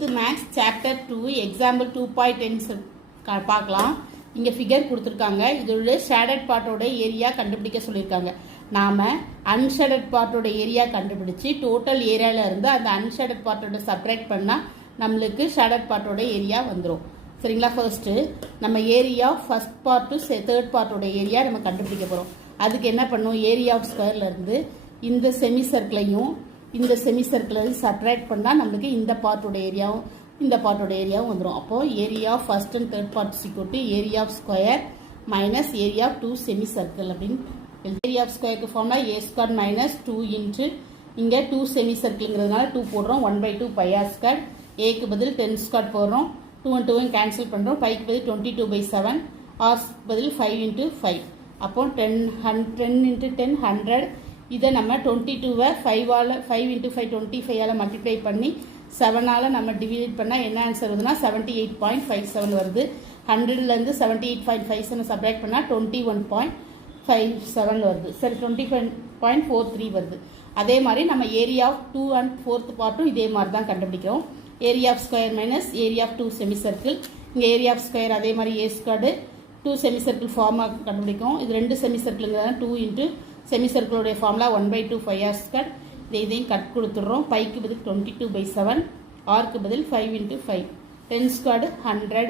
8th maths chapter 2 example 2.10 பார்க்கலாம். இங்கே figure கொடுத்துருக்காங்க. இதோட ஷேடட் பார்ட்டோட ஏரியா கண்டுபிடிக்க சொல்லியிருக்காங்க. நாம் அன்ஷேடட் பார்ட்டோட ஏரியா கண்டுபிடிச்சி டோட்டல் ஏரியாவில் இருந்து அந்த அன்ஷேடட் பார்ட்டோட சப்ராக்ட் பண்ணால் நம்மளுக்கு ஷேடட் பார்ட்டோட ஏரியா வந்துடும். சரிங்களா? ஃபர்ஸ்ட்டு நம்ம area first part to third பார்ட்டோட ஏரியா நம்ம கண்டுபிடிக்க போகிறோம். அதுக்கு என்ன பண்ணும், ஏரியா ஆஃப் ஸ்கொயர்லேருந்து இந்த செமி சர்க்கிளையும் இந்த செமி சர்க்கிளையும் சப்ராக்ட் பண்ணால் நம்மளுக்கு இந்த பார்ட்டோட ஏரியாவும் இந்த பார்ட்டோட ஏரியாவும் வந்துடும். அப்போது area of first and third part equal to area of square minus area of 2 semicircle அப்படின்னு. ஏரியா ஆஃப் ஸ்கொயருக்கு ஃபார்ம்னா ஏ ஸ்கொயர் மைனஸ் 2 இன்ட்டு இங்கே 2 செமி சர்க்கிள்ங்கிறதுனால 2 போடுறோம். 1/2 பை ஆர் ஸ்கொயர். ஏக்கு பதில் 10 ஸ்கொயர் போடுறோம். 2 and 2 கேன்சல் பண்ணுறோம். பைக்கு பதில் 22/7. ஆர் பதில் 5 into 5. அப்போ 10 into 10 100. இதை நம்ம 22வை 5 into 5 25ஆல் மல்டிப்ளை பண்ணி 7ஆல் நம்ம டிவைட் பண்ணால் என்ன ஆன்சர் வருதுன்னா 78.57 வருது. 100லேருந்து 78.57 சப்ராக்ட் பண்ணால் 21.57 வருது. சரி, 25.43 வருது. அதே மாதிரி நம்ம ஏரியா ஆஃப் 2 and 4th பார்ட்டும் இதே மாதிரி தான் கண்டுபிடிக்கிறோம். Area of square minus area of 2 semicircle. இங்கே ஏரியா ஆஃப் ஸ்கொயர் அதே மாதிரி ஏ ஸ்கொயர்டு 2 செமி சர்க்கிள் ஃபார்மாக கண்டுபிடிக்கும். இது 2 செமி சர்க்கிளுங்கிறத 2 இன்ட்டு செமி சர்க்கிளோடைய ஃபார்முலா 1/2 பை ஆர் ஸ்கொயர். இதையும் கட் கொடுத்துட்றோம். பைக்கு பதில் 22/7. ஆருக்கு பதில் 5 into 5. 10 ஸ்கொயர்டு 100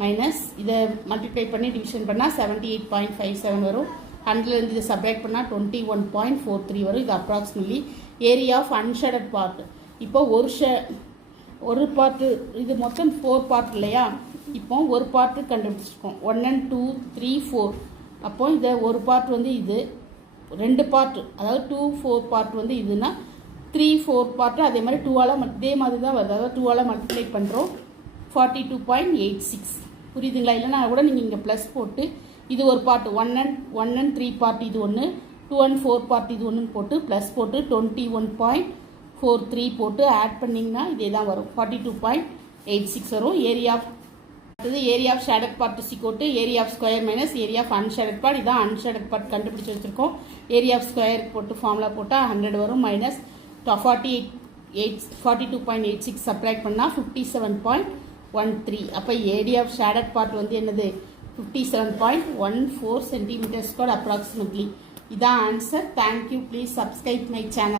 மைனஸ் இதை மல்டிப்ளை பண்ணி டிவிஷன் பண்ணால் 78.57 வரும். 100லேருந்து இதை சப்ராக்ட் பண்ணால் 21.43 வரும். இது approximately area of unshaded part. இப்போ ஒரு பார்ட்டு, இது மொத்தம் 4 பார்ட் இல்லையா? இப்போ ஒரு பார்ட்டு கண்டுபிடிச்சிருக்கோம். 1 and 2 3 4. அப்போ இதை ஒரு பார்ட் வந்து இது 2 பார்ட்டு, அதாவது 2 4 பார்ட் வந்து இதுனா 3 4 பார்ட்டு அதே மாதிரி 2ஆல் இதே மாதிரி தான் வருது. அதாவது 2ஆல் மல்டிப்ளை பண்ணுறோம். 42.86 புரியுதுங்களா? இல்லைனா கூட நீங்கள் இங்கே ப்ளஸ் போட்டு இது ஒரு பார்ட் 1 and 3 பார்ட் இது ஒன்று, 2 and 4 பார்ட் இது ஒன்றுன்னு போட்டு ப்ளஸ் போட்டு 21.43 போட்டு ஆட் பண்ணிங்கன்னா இதே தான் வரும். 42.86 வரும். Area of shaded part equal to area of square minus area of unshaded part. இதான் அன்ஷேடட் பார்ட் கண்டுபிடிச்சி வச்சுருக்கோம். ஏரியா ஆஃப் ஸ்கொயர் போட்டு ஃபார்முலா போட்டால் 100 வரும். மைனஸ் 42.86 சப்ராக்ட் பண்ணால் 57.13. அப்போ ஏரியா ஆஃப் ஷேடட் பார்ட் வந்து என்னது 57.14 cm² அப்ராக்சிமேட்லி. இதான் answer. Thank you. Please subscribe my channel.